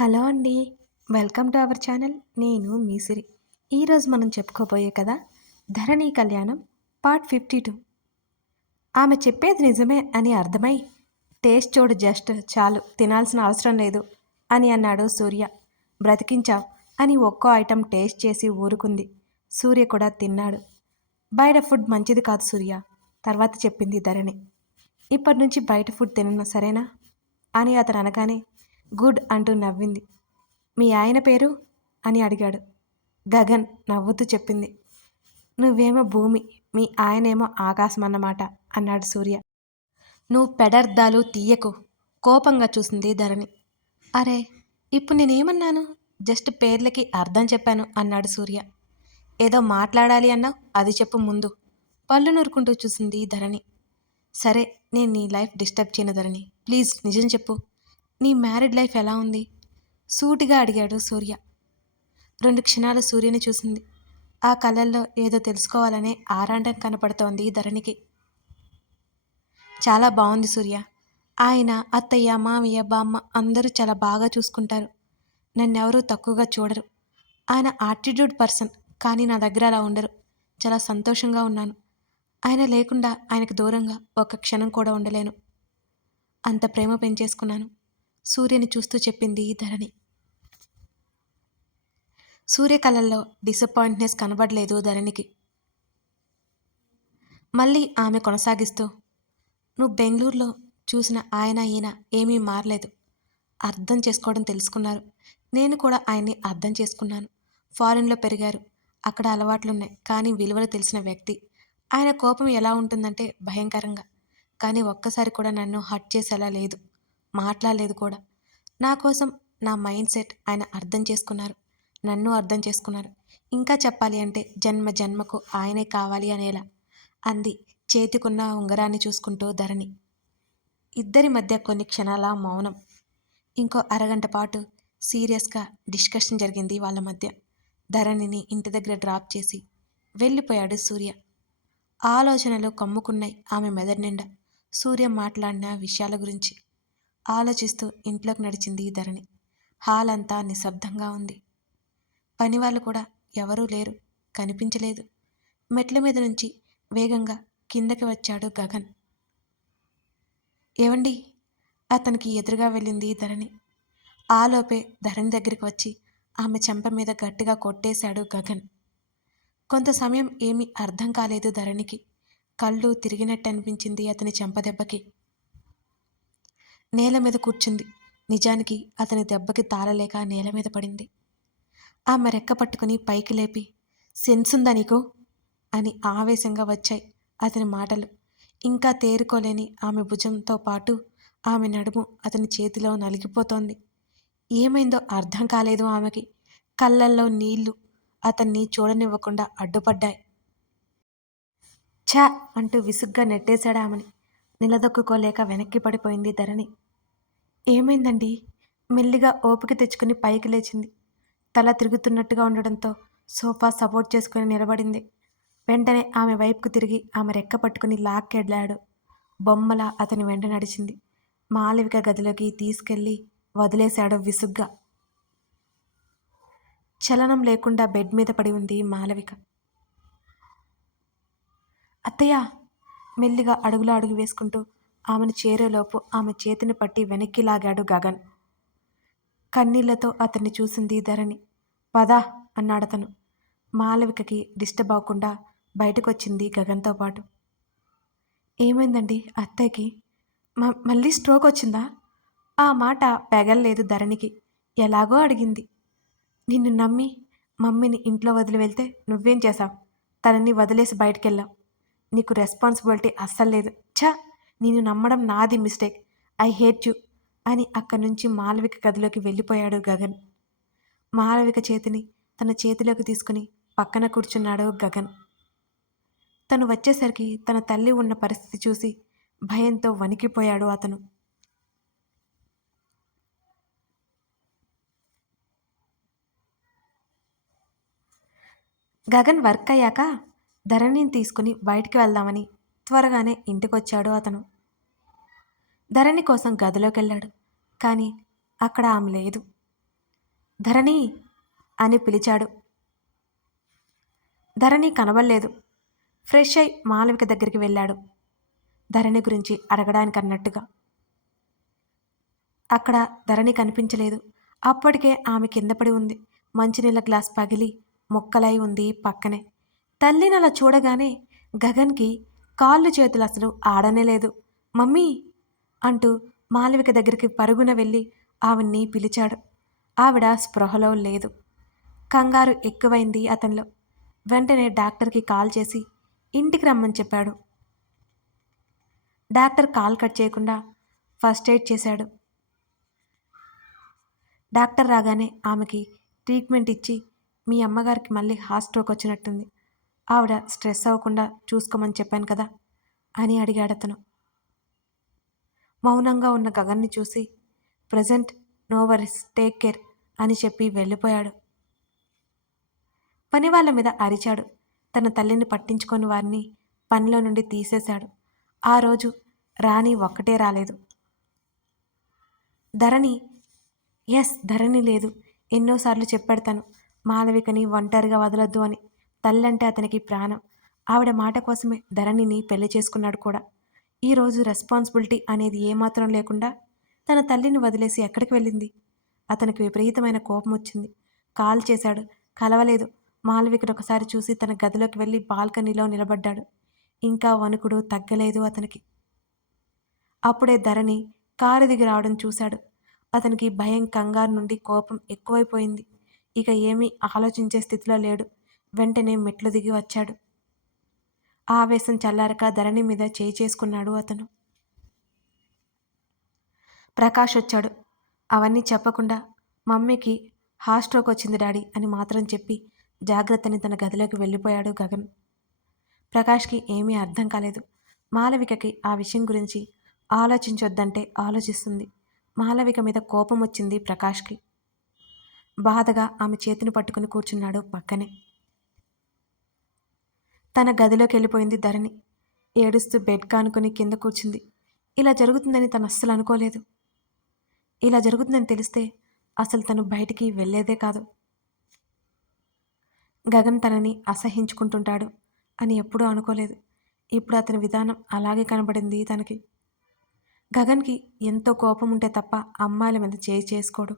Hello అండి. Welcome to our channel. నేను మీసిరి. ఈరోజు మనం చెప్పుకోబోయే కదా ధరణి కళ్యాణం పార్ట్ ఫిఫ్టీ టూ. ఆమె చెప్పేది నిజమే అని అర్థమై టేస్ట్ చూడు జస్ట్ చాలు తినాల్సిన అవసరం లేదు అని అన్నాడు సూర్య. బ్రతికించావు అని ఒక్కో ఐటెం టేస్ట్ చేసి ఊరుకుంది. సూర్య కూడా తిన్నాడు. బయట ఫుడ్ మంచిది కాదు సూర్య తర్వాత చెప్పింది ధరణి. ఇప్పటి నుంచి బయట ఫుడ్ తినను సరేనా? అని అతను అనగానే గుడ్ అంటూ నవ్వింది. మీ ఆయన పేరు? అని అడిగాడు. గగన్ నవ్వుతూ చెప్పింది. నువ్వేమో భూమి మీ ఆయనేమో ఆకాశం అన్నమాట అన్నాడు సూర్య. నువ్వు పెడర్థాలు తీయకు కోపంగా చూసింది ధరణి. అరే ఇప్పుడు నేనేమన్నాను? జస్ట్ పేర్లకి అర్థం చెప్పాను అన్నాడు సూర్య. ఏదో మాట్లాడాలి అన్నావు అది చెప్పు ముందు పళ్ళు నూరుకుంటూ చూసింది ధరణి. సరే నేను నీ లైఫ్ డిస్టర్బ్ చేయను ధరణి ప్లీజ్ నిజం చెప్పు నీ మ్యారీడ్ లైఫ్ ఎలా ఉంది? సూటిగా అడిగాడు సూర్య. రెండు క్షణాలు సూర్యుని చూసింది. ఆ కళల్లో ఏదో తెలుసుకోవాలనే ఆరాండం కనపడుతోంది ధరణికి. చాలా బాగుంది సూర్య. ఆయన అత్తయ్య మామయ్య బామ్మ అందరూ చాలా బాగా చూసుకుంటారు. నన్నెవరూ తక్కువగా చూడరు. ఆయన ఆటిట్యూడ్ పర్సన్ కానీ నా దగ్గర అలా ఉండరు. చాలా సంతోషంగా ఉన్నాను. ఆయన లేకుండా ఆయనకు దూరంగా ఒక క్షణం కూడా ఉండలేను. అంత ప్రేమ పెంచేసుకున్నాను. సూర్యని చూస్తూ చెప్పింది ధరణి. సూర్య కళల్లో డిసప్పాయింట్నెస్ కనబడలేదు ధరణికి. మళ్ళీ ఆమె కొనసాగిస్తూ నువ్వు బెంగళూరులో చూసిన ఆయన ఈయన ఏమీ మారలేదు. అర్థం చేసుకోవడం తెలుసుకున్నారు. నేను కూడా ఆయన్ని అర్థం చేసుకున్నాను. ఫారిన్లో పెరిగారు. అక్కడ అలవాట్లున్నాయి. కానీ విలువలు తెలిసిన వ్యక్తి. ఆయన కోపం ఎలా ఉంటుందంటే భయంకరంగా. కానీ ఒక్కసారి కూడా నన్ను హట్ చేసేలా లేదు. మాట్లాడలేదు కూడా. నా కోసం నా మైండ్ సెట్ ఆయన అర్థం చేసుకున్నారు. నన్ను అర్థం చేసుకున్నారు. ఇంకా చెప్పాలి అంటే జన్మ జన్మకు ఆయనే కావాలి అనేలా అంది చేతికున్న ఉంగరాన్ని చూసుకుంటూ ధరణి. ఇద్దరి మధ్య కొన్ని క్షణాల మౌనం. ఇంకో అరగంట పాటు సీరియస్గా డిస్కషన్ జరిగింది వాళ్ళ మధ్య. ధరణిని ఇంటి దగ్గర డ్రాప్ చేసి వెళ్ళిపోయాడు సూర్య. ఆలోచనలు కమ్ముకున్నాయి ఆమె మెదడు నిండా. సూర్య మాట్లాడిన విషయాల గురించి. ఆలోచిస్తూ ఇంట్లోకి నడిచింది ధరణి. హాల్ అంతా నిశ్శబ్దంగా ఉంది. పనివాళ్ళు కూడా ఎవరూ లేరు కనిపించలేదు. మెట్ల మీద నుంచి వేగంగా కిందకి వచ్చాడు గగన్. ఏవండి? అతనికి ఎదురుగా వెళ్ళింది ధరణి. ఆలోపే ధరణి దగ్గరికి వచ్చి ఆమె చెంప మీద గట్టిగా కొట్టేశాడు గగన్. కొంత సమయం ఏమీ అర్థం కాలేదు ధరణికి. కళ్ళు తిరిగినట్టు అనిపించింది అతని చెంపదెబ్బకి. నేల మీద కూర్చుంది. నిజానికి అతని దెబ్బకి తాళలేక నేల మీద పడింది. ఆమె రెక్క పట్టుకుని పైకి లేపి సెన్సుందా నీకు? అని ఆవేశంగా వచ్చాయి అతని మాటలు. ఇంకా తేరుకోలేని ఆమె భుజంతో పాటు ఆమె నడుము అతని చేతిలో నలిగిపోతోంది. ఏమైందో అర్థం కాలేదు ఆమెకి. కళ్ళల్లో నీళ్ళు అతన్ని చూడనివ్వకుండా అడ్డుపడ్డాయి. ఛా! అంటూ విసుగ్గా నెట్టేశాడు ఆమెని. నిలదొక్కుకోలేక వెనక్కి పడిపోయింది ధరణి. ఏమైందండి? మెల్లిగా ఓపిక తెచ్చుకుని పైకి లేచింది. తల తిరుగుతున్నట్టుగా ఉండడంతో సోఫా సపోర్ట్ చేసుకుని నిలబడింది. వెంటనే ఆమె వైపుకు తిరిగి ఆమె రెక్క పట్టుకుని లాక్కెడ్లాడు బొమ్మల అతని వెంట నడిచింది. మాలవిక గదిలోకి తీసుకెళ్ళి వదిలేశాడు విసుగ్గా. చలనం లేకుండా బెడ్ మీద పడి ఉంది మాలవిక. అత్తయ్య! మెల్లిగా అడుగులో అడుగు వేసుకుంటూ ఆమెను చేరేలోపు ఆమె చేతిని పట్టి వెనక్కి లాగాడు గగన్. కన్నీళ్ళతో అతన్ని చూసింది ధరణి. పదా అన్నాడతను. మాలవికకి డిస్టర్బ్ అవ్వకుండా బయటకొచ్చింది గగన్తో పాటు. ఏమైందండి అత్తయ్యకి? మ మళ్ళీ స్ట్రోక్ వచ్చిందా? ఆ మాట పెగల్లేదు ధరణికి. ఎలాగో అడిగింది. నిన్ను నమ్మి మమ్మీని ఇంట్లో వదిలి వెళ్తే నువ్వేం చేశావు? తనని వదిలేసి బయటకెళ్ళావు. నీకు రెస్పాన్సిబిలిటీ అస్సలు లేదు. ఛా! నేను నమ్మడం నాది మిస్టేక్ ఐ హేట్ యు అని అక్కడి నుంచి మాలవిక గదిలోకి వెళ్ళిపోయాడు గగన్. మాలవిక చేతిని తన చేతిలోకి తీసుకుని పక్కన కూర్చున్నాడు గగన్. తను వచ్చేసరికి తన తల్లి ఉన్న పరిస్థితి చూసి భయంతో వణికిపోయాడు అతను. గగన్ వర్క్ అయ్యాక ధరణిని తీసుకుని బయటికి వెళ్దామని త్వరగానే ఇంటికొచ్చాడు అతను. ధరణి కోసం గదిలోకి వెళ్ళాడు కానీ అక్కడ ఆమె లేదు. ధరణి అని పిలిచాడు. ధరణి కనబడలేదు. ఫ్రెష్ అయి మాలవిక దగ్గరికి వెళ్ళాడు. ధరణి గురించి అడగడానికి అన్నట్టుగా. అక్కడ ధరణి కనిపించలేదు. అప్పటికే ఆమె కింద పడి ఉంది. మంచినీళ్ళ గ్లాస్ పగిలి మొక్కలై ఉంది పక్కనే. తల్లిని అలా చూడగానే గగన్కి కాళ్ళు చేతులు అసలు ఆడనే లేదు. మమ్మీ అంటూ మాలవిక దగ్గరికి పరుగున వెళ్ళి ఆవిడ్ని పిలిచాడు. ఆవిడ స్పృహలో లేదు. కంగారు ఎక్కువైంది అతనిలో. వెంటనే డాక్టర్కి కాల్ చేసి ఇంటికి రమ్మని చెప్పాడు. డాక్టర్ కాల్ కట్ చేయకుండా ఫస్ట్ ఎయిడ్ చేశాడు. డాక్టర్ రాగానే ఆమెకి ట్రీట్మెంట్ ఇచ్చి మీ అమ్మగారికి మళ్ళీ హార్ట్ స్ట్రోక్ వచ్చినట్టుంది. ఆవిడ స్ట్రెస్ అవ్వకుండా చూసుకోమని చెప్పాను కదా అని అడిగాడు అతను. మౌనంగా ఉన్న గగన్ని చూసి present no worries take care అని చెప్పి వెళ్ళిపోయాడు. పని వాళ్ళ మీద అరిచాడు. తన తల్లిని పట్టించుకొని వారిని పనిలో నుండి తీసేశాడు. ఆ రోజు రాణి ఒక్కటే రాలేదు. ధరణి ఎస్ ధరణి లేదు. ఎన్నోసార్లు చెప్పాడు తను. మాలవికని ఒంటరిగా వదలొద్దు అని. తల్లంటే అతనికి ప్రాణం. ఆవిడ మాట కోసమే ధరణిని పెళ్ళి చేసుకున్నాడు కూడా. ఈరోజు రెస్పాన్సిబిలిటీ అనేది ఏమాత్రం లేకుండా తన తల్లిని వదిలేసి ఎక్కడికి వెళ్ళింది? అతనికి విపరీతమైన కోపం వచ్చింది. కాల్ చేశాడు. కలవలేదు. మాలవికను ఒకసారి చూసి తన గదిలోకి వెళ్ళి బాల్కనీలో నిలబడ్డాడు. ఇంకా వణుకుడు తగ్గలేదు అతనికి. అప్పుడే ధరణి కారు దిగి రావడం చూశాడు. అతనికి భయం కంగారు నుండి కోపం ఎక్కువైపోయింది. ఇక ఏమీ ఆలోచించే స్థితిలో లేడు. వెంటనే మెట్లు దిగి వచ్చాడు. ఆవేశం చల్లారక ధరణి మీద చేయి చేసుకున్నాడు అతను. ప్రకాష్ వచ్చాడు. అవన్నీ చెప్పకుండా మమ్మీకి హార్ట్ స్ట్రోక్ వచ్చింది డాడీ అని మాత్రం చెప్పి జాగ్రత్తని తన గదిలోకి వెళ్ళిపోయాడు గగన్. ప్రకాష్కి ఏమీ అర్థం కాలేదు. మాలవికకి ఆ విషయం గురించి ఆలోచించొద్దంటే ఆలోచిస్తుంది. మాలవిక మీద కోపం వచ్చింది ప్రకాష్కి. బాధగా ఆమె చేతిని పట్టుకుని కూర్చున్నాడు పక్కనే. తన గదిలోకి వెళ్ళిపోయింది ధరణి. ఏడుస్తూ బెడ్ కానుకొని కింద కూర్చుంది. ఇలా జరుగుతుందని తను అస్సలు అనుకోలేదు. ఇలా జరుగుతుందని తెలిస్తే అసలు తను బయటికి వెళ్ళేదే కాదు. గగన్ తనని అసహించుకుంటుంటాడు అని ఎప్పుడూ అనుకోలేదు. ఇప్పుడు అతని విధానం అలాగే కనబడింది తనకి. గగన్కి ఎంతో కోపం ఉంటే తప్ప అమ్మాయిల మీద చేయి చేసుకోడు.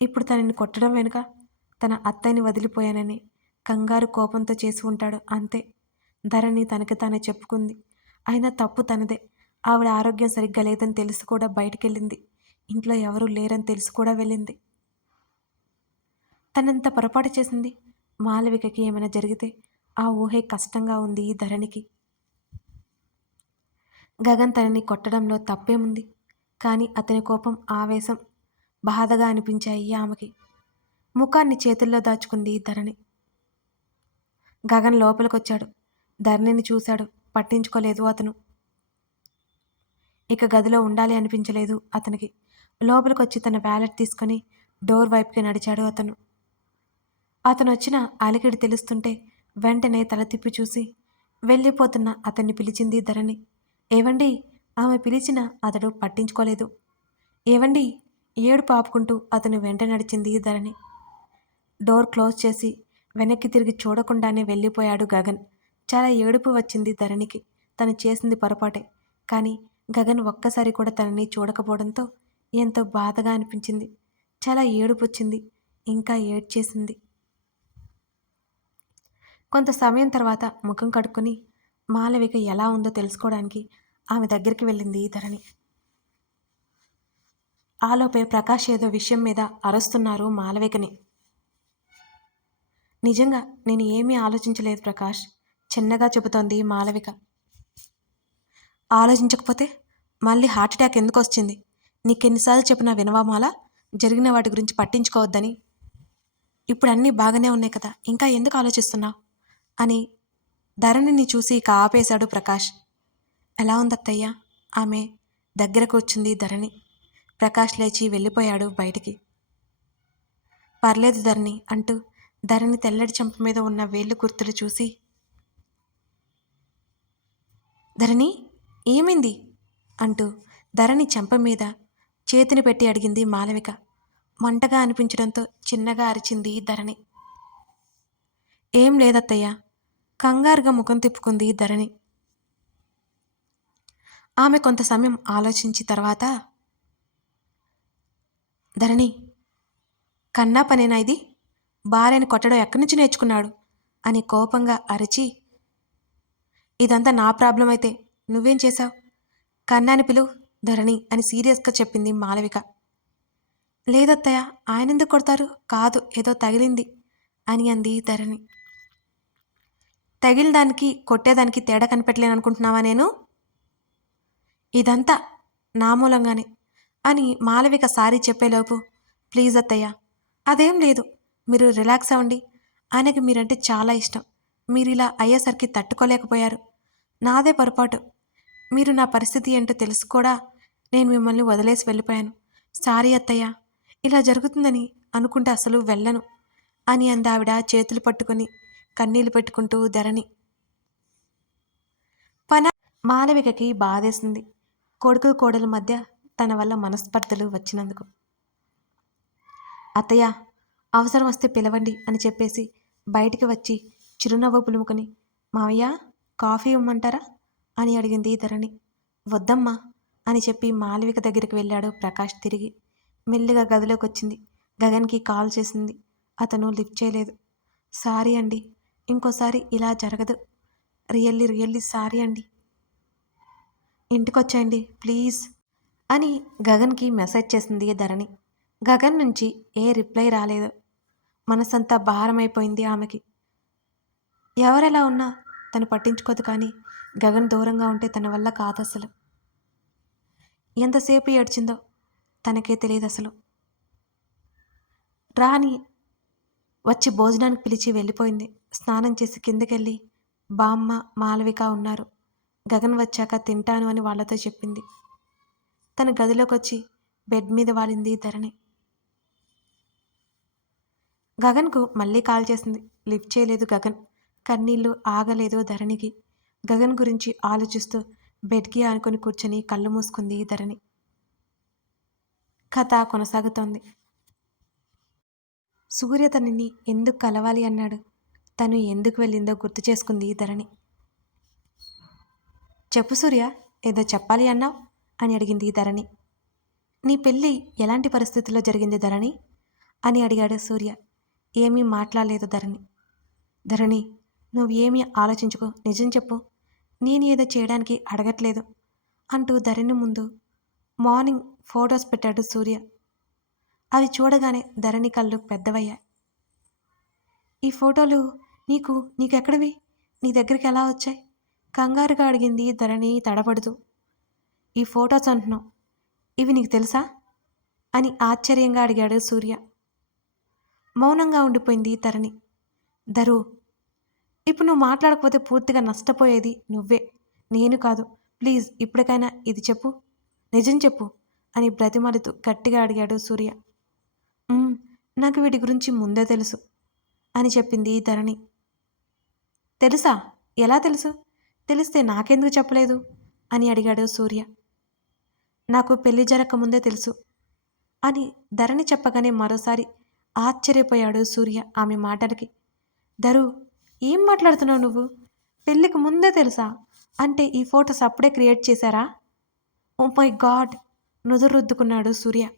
ఇప్పుడు తనని కొట్టడం వెనుక తన అత్తయ్యని వదిలిపోయానని కంగారు కోపంతో చేసి ఉంటాడు. అంతే. ధరణి తనకి తానే చెప్పుకుంది. అయినా తప్పు తనదే. ఆవిడ ఆరోగ్యం సరిగ్గా లేదని తెలిసి కూడా బయటికెళ్ళింది. ఇంట్లో ఎవరూ లేరని తెలిసి కూడా వెళ్ళింది. తనంత పొరపాటు చేసింది. మాలవికకి ఏమైనా జరిగితే ఆ ఊహే కష్టంగా ఉంది ఈ ధరణికి. గగన్ తనని కొట్టడంలో తప్పేముంది? కానీ అతని కోపం ఆవేశం బాధగా అనిపించాయి ఆమెకి. ముఖాన్ని చేతుల్లో దాచుకుంది ధరణి. గగన్ లోపలికొచ్చాడు. ధరణిని చూశాడు. పట్టించుకోలేదు అతను. ఇక గదిలో ఉండాలి అనిపించలేదు అతనికి. లోపలికొచ్చి తన వ్యాలెట్ తీసుకొని డోర్ వైపుకి నడిచాడు అతను. అతను వచ్చిన అలికిడి తెలుస్తుంటే వెంటనే తల తిప్పి చూసి వెళ్ళిపోతున్న అతన్ని పిలిచింది ధరణి. ఏవండి? ఆమె పిలిచిన అతడు పట్టించుకోలేదు. ఏవండి? ఏడు పాపుకుంటూ అతను వెంట నడిచింది ధరణి. డోర్ క్లోజ్ చేసి వెనక్కి తిరిగి చూడకుండానే వెళ్ళిపోయాడు గగన్. చాలా ఏడుపు వచ్చింది ధరణికి. తను చేసింది పొరపాటే. కానీ గగన్ ఒక్కసారి కూడా తనని చూడకపోవడంతో ఎంతో బాధగా అనిపించింది. చాలా ఏడుపు వచ్చింది ఇంకా ఏడ్చేసింది. కొంత సమయం తర్వాత ముఖం కడుక్కొని మాలవిక ఎలా ఉందో తెలుసుకోవడానికి ఆమె దగ్గరికి వెళ్ళింది ధరణి. ఆలోపే ప్రకాష్ ఏదో విషయం మీద అరుస్తున్నారు మాలవికని. నిజంగా నేను ఏమీ ఆలోచించలేదు ప్రకాష్. చిన్నగా చెబుతోంది మాలవిక. ఆలోచించకపోతే మళ్ళీ హార్ట్ అటాక్ ఎందుకు వచ్చింది నీకెన్నిసార్లు చెప్పినా వినవా మాల? జరిగిన వాటి గురించి పట్టించుకోవద్దని. ఇప్పుడు అన్నీ బాగానే ఉన్నాయి కదా ఇంకా ఎందుకు ఆలోచిస్తున్నావు? అని ధరణిని చూసి ఇక ఆపేశాడు ప్రకాష్. ఎలా ఉందత్తయ్యా? ఆమె దగ్గర కూర్చుంది ధరణి. ప్రకాష్ లేచి వెళ్ళిపోయాడు బయటికి. పర్లేదు ధరణి అంటూ ధరణి తెల్లటి చెంప మీద ఉన్న వేళ్ళు గుర్తులు చూసి ధరణి ఏమైంది? అంటూ ధరణి చెంప మీద చేతిని పెట్టి అడిగింది మాలవిక. మంటగా అనిపించడంతో చిన్నగా అరిచింది ధరణి. ఏం లేదత్తయ్య కంగారుగా ముఖం తిప్పుకుంది ధరణి. ఆమె కొంత సమయం ఆలోచించి తర్వాత ధరణి కన్నా పనేనా ఇది? భార్యని కొట్టడం ఎక్కడి నుంచి నేర్చుకున్నాడు? అని కోపంగా అరిచి ఇదంతా నా ప్రాబ్లం అయితే నువ్వేం చేశావు? కన్నాని పిలువు ధరణి అని సీరియస్గా చెప్పింది మాలవిక. లేదత్తయ్య ఆయన ఎందుకు కొడతారు? కాదు ఏదో తగిలింది అని అంది ధరణి. తగిలిన దానికి కొట్టేదానికి తేడా కనిపెట్టలేను అనుకుంటున్నావా నేను? ఇదంతా నా మూలంగానే అని మాలవిక సారీ చెప్పేలోపు ప్లీజ్ అత్తయ్య అదేం లేదు. మీరు రిలాక్స్ అవ్వండి. ఆయనకి మీరంటే చాలా ఇష్టం. మీరు ఇలా అయ్యేసరికి తట్టుకోలేకపోయారు. నాదే పొరపాటు. మీరు నా పరిస్థితి ఏంటో తెలుసు కూడా నేను మిమ్మల్ని వదిలేసి వెళ్ళిపోయాను. సారీ అత్తయ్య. ఇలా జరుగుతుందని అనుకుంటే అసలు వెళ్ళను అని అందావిడ చేతులు పట్టుకొని కన్నీళ్ళు పెట్టుకుంటూ ధరణి. పన మాలవికకి బాధేసింది. కొడుకు కోడల మధ్య తన వల్ల మనస్పర్ధలు వచ్చినందుకు. అత్తయ్య అవసరం వస్తే పిలవండి అని చెప్పేసి బయటికి వచ్చి చిరునవ్వు పులుముకొని మావయ్య కాఫీ ఇమ్మంటారా? అని అడిగింది ధరణి వద్దమ్మా అని చెప్పి మాలవిక దగ్గరికి వెళ్ళాడు ప్రకాష్ తిరిగి. మెల్లిగా గదిలోకి వచ్చింది గగన్కి కాల్ చేసింది. అతను లిఫ్ట్ చేయలేదు. సారీ అండి. ఇంకోసారి ఇలా జరగదు. రియల్లీ రియల్లీ సారీ అండి. ఇంటికొచ్చేయండి ప్లీజ్ అని గగన్కి మెసేజ్ చేసింది ధరణి. గగన్ నుంచి ఏ రిప్లై రాలేదు. మనసంతా భారమైపోయింది ఆమెకి. ఎవరెలా ఉన్నా తను పట్టించుకోదు కానీ గగన్ దూరంగా ఉంటే తన వల్ల కాదు అసలు ఎంతసేపు ఏడ్చిందో తనకే తెలియదు అసలు రాని వచ్చి భోజనానికి పిలిచి వెళ్ళిపోయింది. స్నానం చేసి కిందకెళ్ళి బామ్మ మాలవిక ఉన్నారు. గగన్ వచ్చాక తింటాను అని వాళ్ళతో చెప్పింది. తన గదిలోకి వచ్చి బెడ్ మీద వాలింది ధరణి. గగన్కు మళ్ళీ కాల్ చేసింది. లిఫ్ట్ చేయలేదు గగన్. కన్నీళ్ళు ఆగలేదు ధరణికి. గగన్ గురించి ఆలోచిస్తూ బెడ్కి ఆనుకొని కూర్చొని కళ్ళు మూసుకుంది ధరణి. కథ కొనసాగుతోంది. సూర్య తనని ఎందుకు కలవాలి అన్నాడు. తను ఎందుకు వెళ్ళిందో గుర్తు చేసుకుంది ధరణి. చెప్పు సూర్య ఏదో చెప్పాలి అన్నావు? అని అడిగింది ధరణి. నీ పెళ్ళి ఎలాంటి పరిస్థితుల్లో జరిగింది ధరణి? అని అడిగాడు సూర్య. ఏమీ మాట్లాడలేదు ధరణి. ధరణి నువ్వు ఏమీ ఆలోచించుకో. నిజం చెప్పు. నేను ఏదో చేయడానికి అడగట్లేదు అంటూ ధరణి ముందు మార్నింగ్ ఫొటోస్ పెట్టాడు సూర్య. అవి చూడగానే ధరణి కళ్ళు పెద్దవయ్యాయి. ఈ ఫోటోలు నీకు నీకెక్కడివి? నీ దగ్గరికి ఎలా వచ్చాయి? కంగారుగా అడిగింది ధరణి తడబడుతూ ఈ ఫొటోస్ అంటున్నావు. ఇవి నీకు తెలుసా? అని ఆశ్చర్యంగా అడిగాడు సూర్య. మౌనంగా ఉండిపోయింది తరణి. ధరు ఇప్పుడు నువ్వు మాట్లాడకపోతే పూర్తిగా నష్టపోయేది నువ్వే. నేను కాదు. ప్లీజ్ ఇప్పటికైనా ఇది చెప్పు. నిజం చెప్పు అని బ్రతిమలుతూ గట్టిగా అడిగాడు సూర్య. నాకు వీటి గురించి ముందే తెలుసు అని చెప్పింది ధరణి తెలుసా? ఎలా తెలుసు? తెలిస్తే నాకెందుకు చెప్పలేదు? అని అడిగాడు సూర్య. నాకు పెళ్ళి జరగకముందే తెలుసు అని ధరణి చెప్పగానే మరోసారి ఆశ్చర్యపోయాడు సూర్య ఆమె మాటలకి. ధరు ఏం మాట్లాడుతున్నావు నువ్వు? పెళ్ళికి ముందే తెలుసా? అంటే ఈ ఫొటోస్ అప్పుడే క్రియేట్ చేశారా? Oh my god! నుదురు రుద్దుకున్నాడు సూర్య.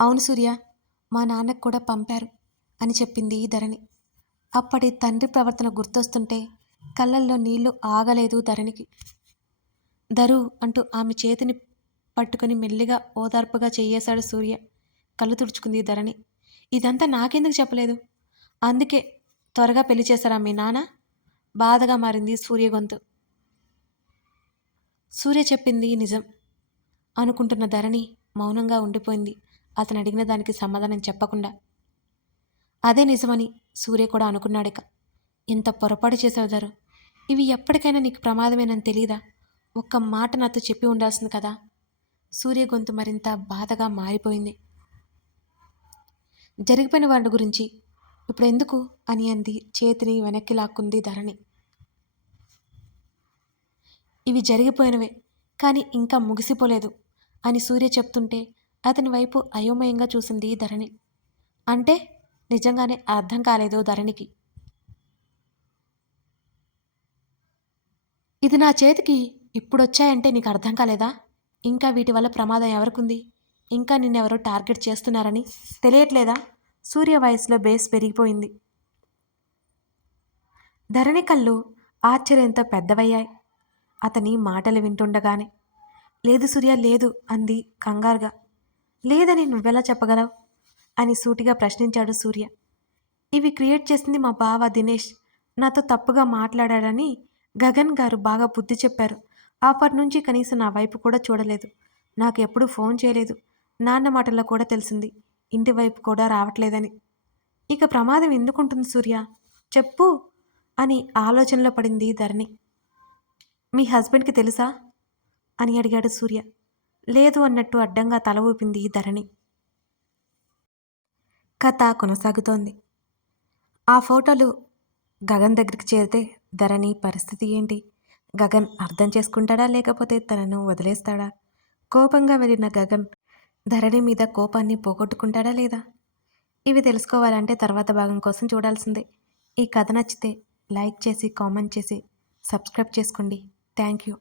అవును సూర్య మా నాన్నకు కూడా పంపారు అని చెప్పింది ధరణి. అప్పటి తండ్రి ప్రవర్తన గుర్తొస్తుంటే కళ్ళల్లో నీళ్ళు ఆగలేదు ధరణికి. ధరు అంటూ ఆమె చేతిని పట్టుకొని మెల్లిగా ఓదార్పుగా చెయ్యేశాడు సూర్య. కళ్ళు తుడుచుకుంది ధరణి. ఇదంతా నాకెందుకు చెప్పలేదు? అందుకే త్వరగా పెళ్ళి చేశారా మీ నాన్న? బాధగా మారింది సూర్య గొంతు. సూర్య చెప్పింది నిజం. అనుకుంటున్న ధరణి మౌనంగా ఉండిపోయింది. అతను అడిగిన దానికి సమాధానం చెప్పకుండా. అదే నిజమని సూర్య కూడా అనుకున్నాడిక. ఇంత పొరపాటు చేసావు ధరు. ఇవి ఎప్పటికైనా నీకు ప్రమాదమేనని తెలీదా? ఒక్క మాట నాతో చెప్పి ఉండాల్సింది కదా? సూర్య గొంతు మరింత బాధగా మారిపోయింది. జరిగిపోయిన వాటి గురించి ఇప్పుడు ఎందుకు అని అంది చేతిని వెనక్కి లాక్కుంది ధరణి. ఇవి జరిగిపోయినవే కానీ ఇంకా ముగిసిపోలేదు అని సూర్య చెప్తుంటే అతని వైపు అయోమయంగా చూసింది ధరణి. అంటే నిజంగానే అర్థం కాలేదు ధరణికి. ఇది నా చేతికి ఇప్పుడొచ్చాయంటే నీకు అర్థం కాలేదా? ఇంకా వీటి వల్ల ప్రమాదం ఎవరికుంది? ఇంకా నిన్నెవరో టార్గెట్ చేస్తున్నారని తెలియట్లేదా? సూర్య వయసులో బేస్ పెరిగిపోయింది. ధరణి కళ్ళు ఆశ్చర్యంతో పెద్దవయ్యాయి. అతని మాటలు వింటుండగానే లేదు సూర్య లేదు అంది కంగారుగా. లేదని నువ్వెలా చెప్పగలవు? అని సూటిగా ప్రశ్నించాడు సూర్య. ఇవి క్రియేట్ చేసింది మా బావ దినేష్. నాతో తప్పుగా మాట్లాడాడని గగన్ గారు బాగా బుద్ధి చెప్పారు. అప్పటి నుంచి కనీసం నా వైపు కూడా చూడలేదు. నాకు ఎప్పుడూ ఫోన్ చేయలేదు. నాన్న మాటల్లో కూడా తెలిసింది. ఇంటి వైపు కూడా రావట్లేదని. ఇక ప్రమాదం ఎందుకుంటుంది సూర్య? చెప్పు అని ఆలోచనలో పడింది ధరణి. మీ హస్బెండ్కి తెలుసా? అని అడిగాడు సూర్య. లేదు అన్నట్టు అడ్డంగా తల ఊపింది ధరణి. కథ కొనసాగుతోంది. ఆ ఫోటోలు గగన్ దగ్గరికి చేరితే ధరణి పరిస్థితి ఏంటి? గగన్ అర్థం చేసుకుంటాడా లేకపోతే తనను వదిలేస్తాడా? కోపంగా వెళ్ళిన గగన్ ధరణి మీద కోపాన్ని పోగొట్టుకుంటాడా లేదా? ఇవి తెలుసుకోవాలంటే తర్వాత భాగం కోసం చూడాల్సిందే. ఈ కథ నచ్చితే లైక్ చేసి కామెంట్ చేసి సబ్స్క్రైబ్ చేసుకోండి. Thank you.